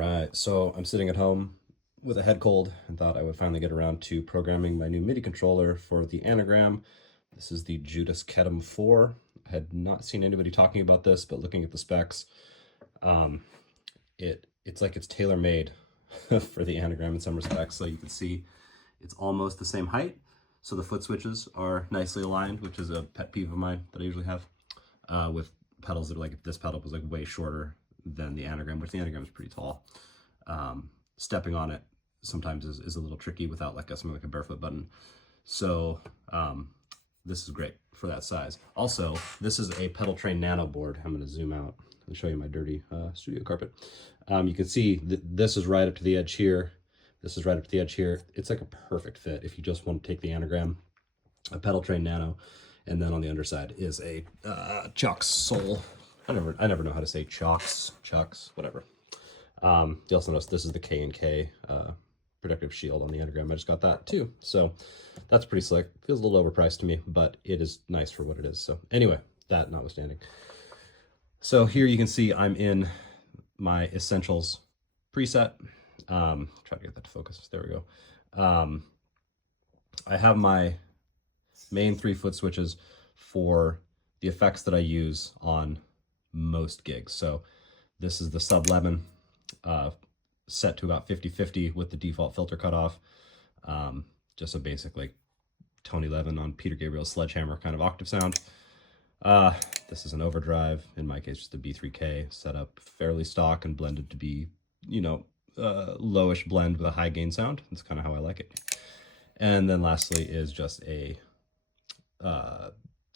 right, so I'm sitting at home with a head cold and thought I would finally get around to programming my new MIDI controller for the Anagram. This is the Judas Kedem 4. I had not seen anybody talking about this, but looking at the specs, it's like it's tailor-made for the Anagram in some respects. So you can see it's almost the same height. So the foot switches are nicely aligned, which is a pet peeve of mine that I usually have with pedals that are like, if this pedal was like way shorter than the Anagram, which the Anagram is pretty tall. Stepping on it sometimes is a little tricky without like something like a barefoot button. So this is great for that size. Also, this is a pedal train nano board. I'm going to zoom out and show you my dirty studio carpet. You can see this is right up to the edge here. This is right up to the edge here. It's like a perfect fit if you just want to take the Anagram, a pedal train nano, and then on the underside is a Chuck's Soul. I never know how to say Chuck's, whatever. You also notice this is the K&K protective shield on the Anagram. I just got that too. So that's pretty slick. Feels a little overpriced to me, but it is nice for what it is. So anyway, that notwithstanding. So here you can see I'm in my Essentials preset. Try to get that to focus. There we go. I have my main 3 foot switches for the effects that I use on most gigs. So this is the sub 11 set to about 50-50 with the default filter cutoff. Just a basic like Tony Levin on Peter Gabriel's Sledgehammer kind of octave sound. This is an overdrive, in my case just a B3K, set up fairly stock and blended to be, you know, lowish blend with a high gain sound. That's kind of how I like it. And then lastly is just a kind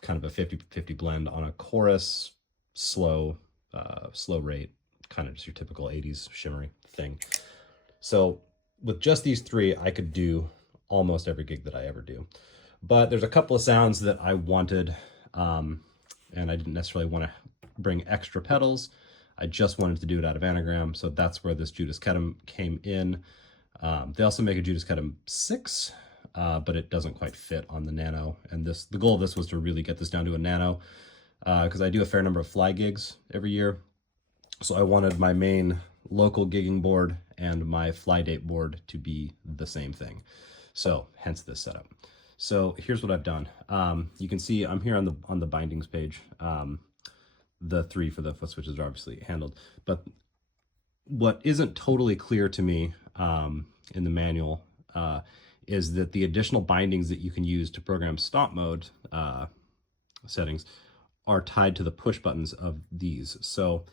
of a 50-50 blend on a chorus, slow rate, kind of just your typical 80s shimmery thing. So with just these 3, I could do almost every gig that I ever do. But there's a couple of sounds that I wanted, and I didn't necessarily want to bring extra pedals. I just wanted to do it out of Anagram, so that's where this Judas Kedem came in. They also make a Judas Kedem 6, but it doesn't quite fit on the Nano. And the goal of this was to really get this down to a Nano, because I do a fair number of fly gigs every year. So I wanted my main local gigging board and my fly date board to be the same thing. So hence this setup. So here's what I've done. You can see I'm here on the bindings page. The 3 for the foot switches are obviously handled, but what isn't totally clear to me in the manual is that the additional bindings that you can use to program stomp mode settings are tied to the push buttons of these. So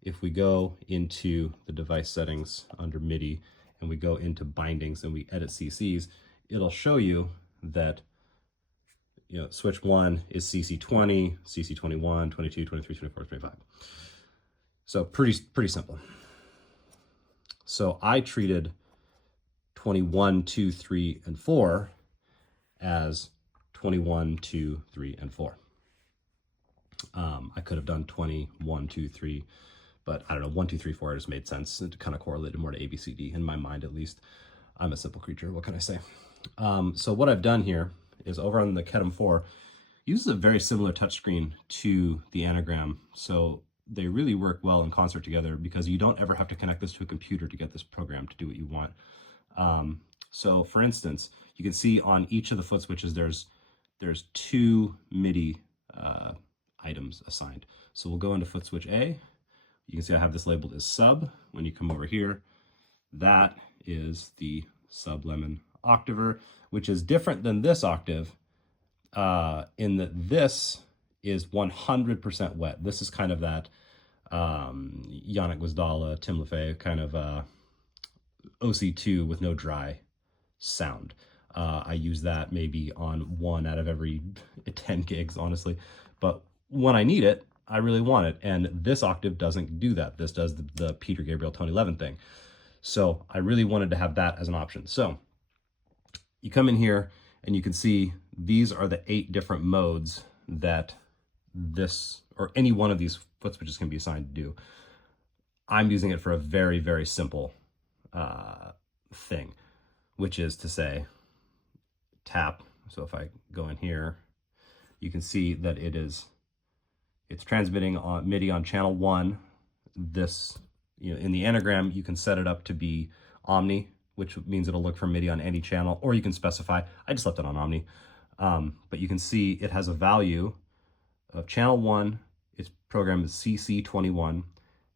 if we go into the device settings under MIDI and we go into bindings and we edit CCs, it'll show you that, you know, switch 1 is CC20, CC21, 22, 23, 24, 25. So pretty simple. So I treated 21, 2, 3, and 4 as 21, 2, 3, and 4. I could have done 21, 2, 3, but I don't know, 1, 2, 3, 4 just made sense. It kind of correlated more to ABCD in my mind, at least. I'm a simple creature, what can I say? So what I've done here is over on the Kedem 4, uses a very similar touchscreen to the Anagram. So they really work well in concert together because you don't ever have to connect this to a computer to get this program to do what you want. So for instance, you can see on each of the foot switches, there's 2 MIDI items assigned. So we'll go into foot switch A. You can see I have this labeled as sub. When you come over here, that is the sub lemon octaver, which is different than this octave in that this is 100% wet. This is kind of that Yannick Gwizdala, Tim LaFay kind of OC2 with no dry sound. I use that maybe on 1 out of every 10 gigs, honestly. But when I need it, I really want it. And this octave doesn't do that. This does the Peter Gabriel, Tony Levin thing. So I really wanted to have that as an option. So you come in here and you can see these are the 8 different modes that this or any one of these foot switches can be assigned to do. I'm using it for a very, very simple thing, which is to say tap. So if I go in here, you can see that it's transmitting on MIDI on channel 1. This in the Anagram, you can set it up to be Omni, which means it'll look for MIDI on any channel, or you can specify. I just left it on Omni. But you can see it has a value of channel 1, its program is CC21,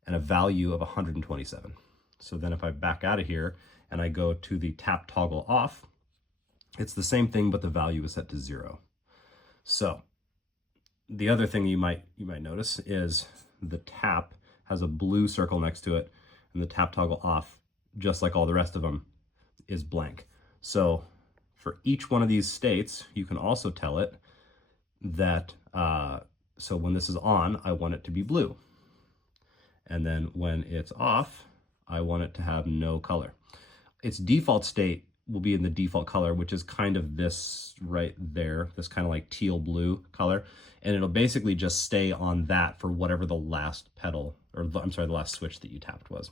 and a value of 127. So then if I back out of here and I go to the tap toggle off, it's the same thing, but the value is set to 0. So the other thing you might notice is the tap has a blue circle next to it, and the tap toggle off, just like all the rest of them, is blank. So for each one of these states, you can also tell it that, so when this is on, I want it to be blue. And then when it's off, I want it to have no color. Its default state will be in the default color, which is kind of this right there, this kind of like teal blue color. And it'll basically just stay on that for whatever the last pedal, or I'm sorry, the last switch that you tapped was.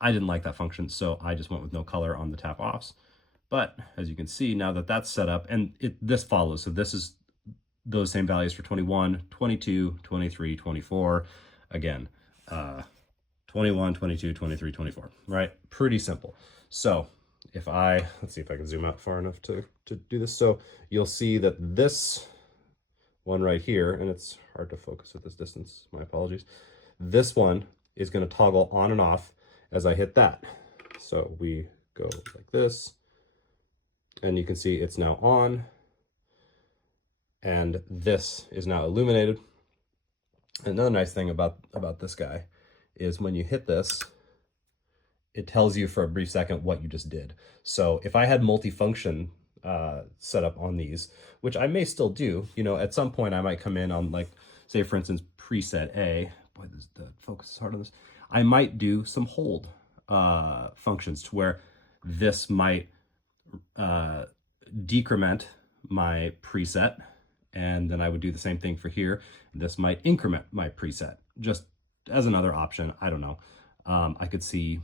I didn't like that function, so I just went with no color on the tap offs. But as you can see, now that that's set up, and this follows, so this is those same values for 21, 22, 23, 24. Again, 21, 22, 23, 24, right? Pretty simple. So if let's see if I can zoom out far enough to do this. So you'll see that this one right here, and it's hard to focus at this distance, my apologies. This one is going to toggle on and off as I hit that. So we go like this, and you can see it's now on, and this is now illuminated. Another nice thing about this guy is when you hit this, it tells you for a brief second what you just did. So if I had multifunction set up on these, which I may still do, at some point I might come in on, like, say for instance, preset A, boy, the focus is hard on this. I might do some hold functions to where this might decrement my preset, and then I would do the same thing for here. This might increment my preset, just as another option. I don't know. I could see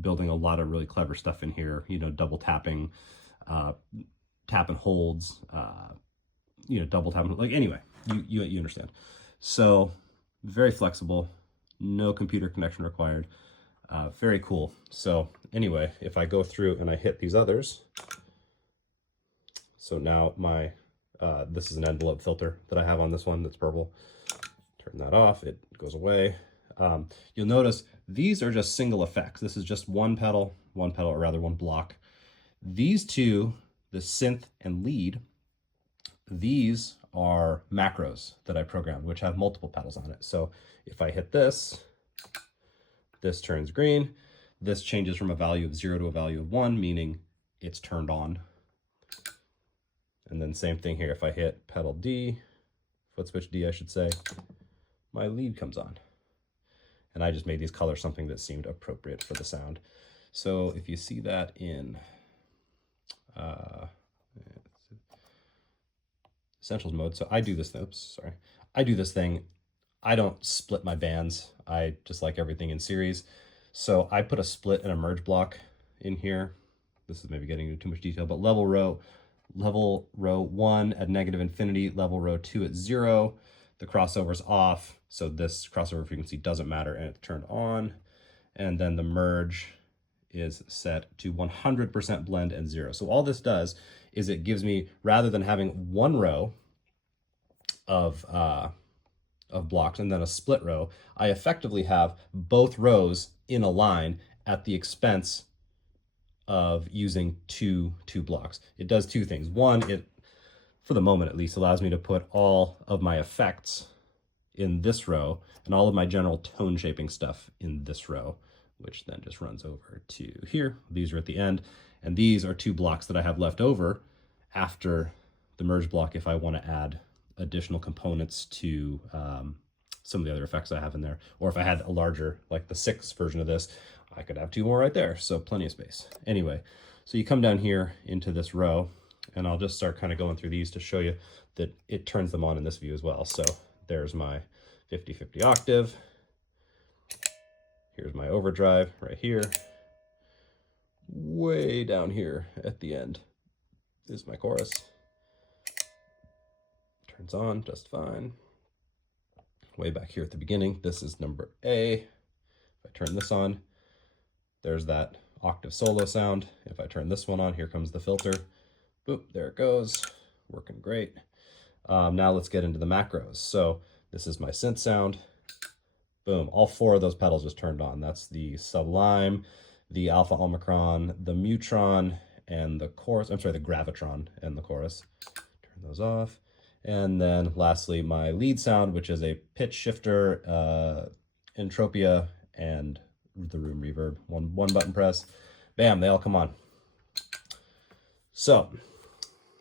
building a lot of really clever stuff in here, double tapping, tap and holds, double tapping, like, anyway, you understand. So very flexible, no computer connection required. Very cool. So anyway, if I go through and I hit these others, so now my, this is an envelope filter that I have on this one that's purple. Turn that off, it goes away. You'll notice these are just single effects. This is just one pedal, or rather one block. These two, the synth and lead, these are macros that I programmed, which have multiple pedals on it. So if I hit this, this turns green. This changes from a value of 0 to a value of 1, meaning it's turned on. And then same thing here. If I hit pedal D, foot switch D, I should say, my lead comes on. And I just made these colors something that seemed appropriate for the sound. So if you see that in Essentials mode, so I do this thing, oops, sorry. I do this thing, I don't split my bands. I just like everything in series. So I put a split and a merge block in here. This is maybe getting into too much detail, but level row 1 at -infinity, level row 2 at 0. The crossover's off, so this crossover frequency doesn't matter, and it's turned on. And then the merge is set to 100% blend and 0. So all this does is it gives me, rather than having one row of blocks and then a split row, I effectively have both rows in a line at the expense of using two blocks. It does two things. One, it, for the moment at least, allows me to put all of my effects in this row and all of my general tone shaping stuff in this row, which then just runs over to here. These are at the end, and these are two blocks that I have left over after the merge block if I want to add additional components to some of the other effects I have in there. Or if I had a larger, like the 6 version of this, I could have 2 more right there, so plenty of space. Anyway, so you come down here into this row, and I'll just start kind of going through these to show you that it turns them on in this view as well. So there's my 50/50 octave. Here's my overdrive right here. Way down here at the end is my chorus. Turns on just fine. Way back here at the beginning, this is number A. If I turn this on, there's that octave solo sound. If I turn this one on, here comes the filter. Boop, there it goes, working great. Now let's get into the macros. So this is my synth sound. Boom, all 4 of those pedals just turned on. That's the Sublime, the Alpha Omicron, the Mutron, and the chorus. I'm sorry, the Gravitron and the chorus. Turn those off. And then lastly, my lead sound, which is a pitch shifter, Entropia, and the room reverb. One button press. Bam, they all come on. So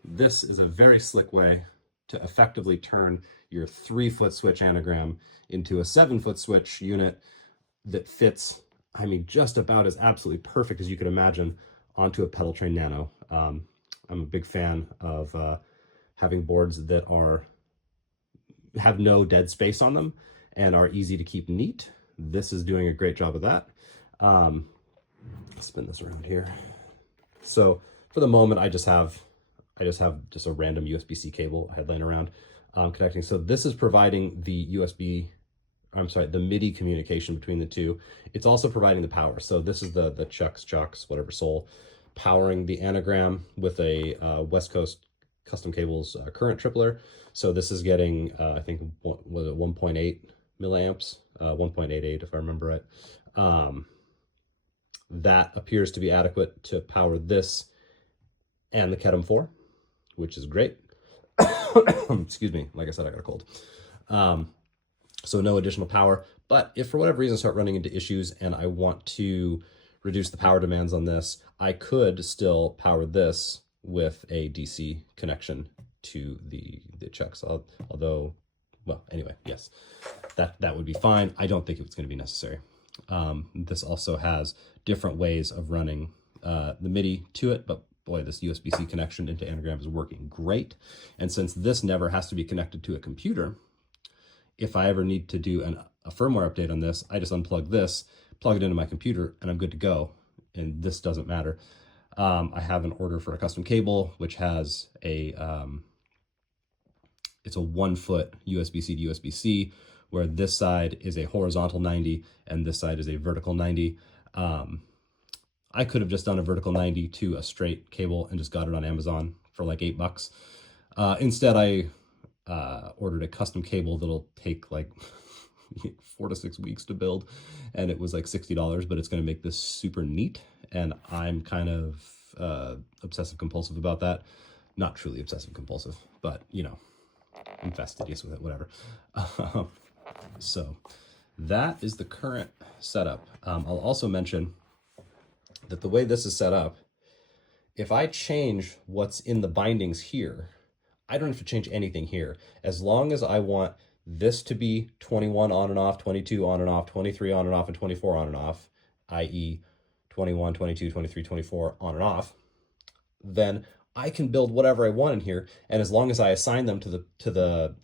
this is a very slick way to effectively turn your 3-foot switch Anagram into a 7-foot switch unit that fits, I mean, just about as absolutely perfect as you could imagine onto a Pedal Train Nano. I'm a big fan of having boards that have no dead space on them and are easy to keep neat. This is doing a great job of that. Spin this around here. So for the moment, I just have a random USB-C cable I had laying around connecting. So this is providing the the MIDI communication between the two. It's also providing the power. So this is the Chuck's, whatever Soul, powering the Anagram with a West Coast Custom Cables current tripler. So this is getting, I think, was it 1.8 milliamps, 1.88 if I remember right. That appears to be adequate to power this and the Kedem 4, which is great. Excuse me, like I said, I got a cold. So no additional power, but if for whatever reason I start running into issues and I want to reduce the power demands on this, I could still power this with a DC connection to the Chucks. Although, well, anyway, yes, that would be fine. I don't think it's going to be necessary. This also has different ways of running the MIDI to it, but boy, this USB-C connection into Anagram is working great. And since this never has to be connected to a computer, if I ever need to do a firmware update on this, I just unplug this, plug it into my computer, and I'm good to go. And this doesn't matter. I have an order for a custom cable, which has it's a 1-foot USB-C to USB-C, where this side is a horizontal 90 and this side is a vertical 90. I could have just done a vertical 90 to a straight cable and just got it on Amazon for like $8. Instead, I ordered a custom cable that'll take like 4 to 6 weeks to build, and it was like $60, but it's going to make this super neat. And I'm kind of obsessive compulsive about that. Not truly obsessive compulsive, but you know, I'm fastidious with it, whatever. So that is the current setup. I'll also mention that the way this is set up, if I change what's in the bindings here, I don't have to change anything here. As long as I want this to be 21 on and off, 22 on and off, 23 on and off, and 24 on and off, i.e. 21, 22, 23, 24 on and off, then I can build whatever I want in here. And as long as I assign them to the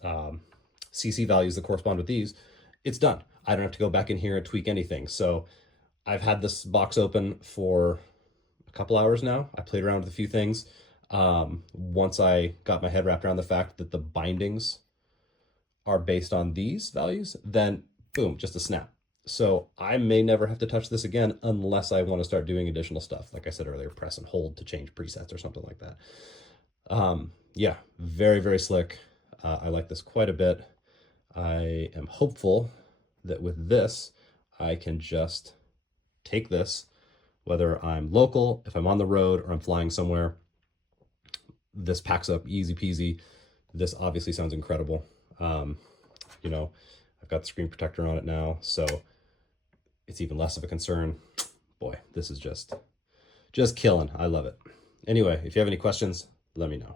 CC values that correspond with these, it's done. I don't have to go back in here and tweak anything. So I've had this box open for a couple hours now. I played around with a few things. Once I got my head wrapped around the fact that the bindings are based on these values, then boom, just a snap. So I may never have to touch this again unless I want to start doing additional stuff. Like I said earlier, press and hold to change presets or something like that. Yeah, very, very slick. I like this quite a bit. I am hopeful that with this, I can just take this, whether I'm local, if I'm on the road, or I'm flying somewhere. This packs up easy peasy. This obviously sounds incredible. You know, I've got the screen protector on it now, so it's even less of a concern. Boy, this is just killing. I love it. Anyway, if you have any questions, let me know.